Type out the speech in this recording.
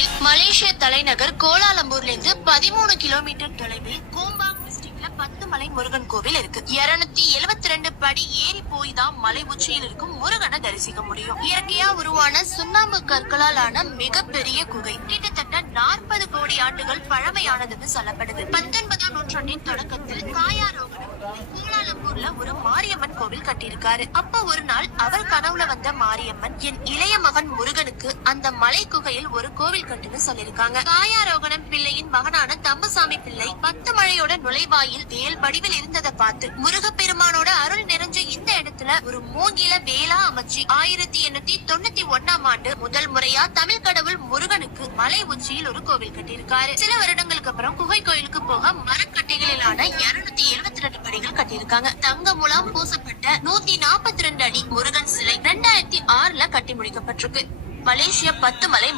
கோவில். மலேசிய தலைநகர் கோலாலம்பூர்ல இருந்து 13 கிலோமீட்டர் தொலைவில் கோம்பாங் டிஸ்ட்ரிக்ட்ல 10 மலை முருகன் கோவில் இருக்கு. 272 படி ஏறி போய் தான் மலை உச்சியில் இருக்கும் முருகனை தரிசிக்க முடியும். இயற்கையா உருவான சுண்ணாம்பு கற்களால் ஆன மிகப்பெரிய குகை. கிட்டத்தட்ட 40 கோடி ஆண்டுகள் பழமையானதுன்னு சொல்லப்படுது. 19ஆம் நூற்றாண்டின் தொடக்கத்தில் காயாரோகணம் கோலாலம்பூர்ல ஒரு மாரியம்மன் கோவில் கட்டியிருக்காரு. அப்ப ஒரு நாள் அவர் கனவுல வந்த மாரியம்மன், என் இளைய மகன் முருகனுக்கு அந்த மலை குகையில் ஒரு கோவில் கட்டுன்னு சொல்லிருக்காங்க. காயாரோகணம் பிள்ளையின் மகனான தம்புசாமி பிள்ளை 10 மலையோட நுழைவாயில் வேல் வடிவில் இருந்ததை பார்த்து முருகப்பெருமானோட அருள் நிறைஞ்ச இந்த இடத்துல ஒரு மூங்கில வேலா அமைச்சு 1891ஆம் ஆண்டு முதல் முறையா தமிழ் கடவுள் முருகனுக்கு மலை உச்சியில் ஒரு கோவில் கட்டியிருக்காரு. சில வருடங்களுக்கு அப்புறம் குகை கோயிலுக்கு போக மரக்கட்டைகளிலான 272 படிகள் கட்டியிருக்காங்க. தங்க முலாம் பூசப்பட்ட 142 அடி முருகன் சிலை 2006ல கட்டி முடிக்கப்பட்டிருக்கு. மலேசியா 10 மலை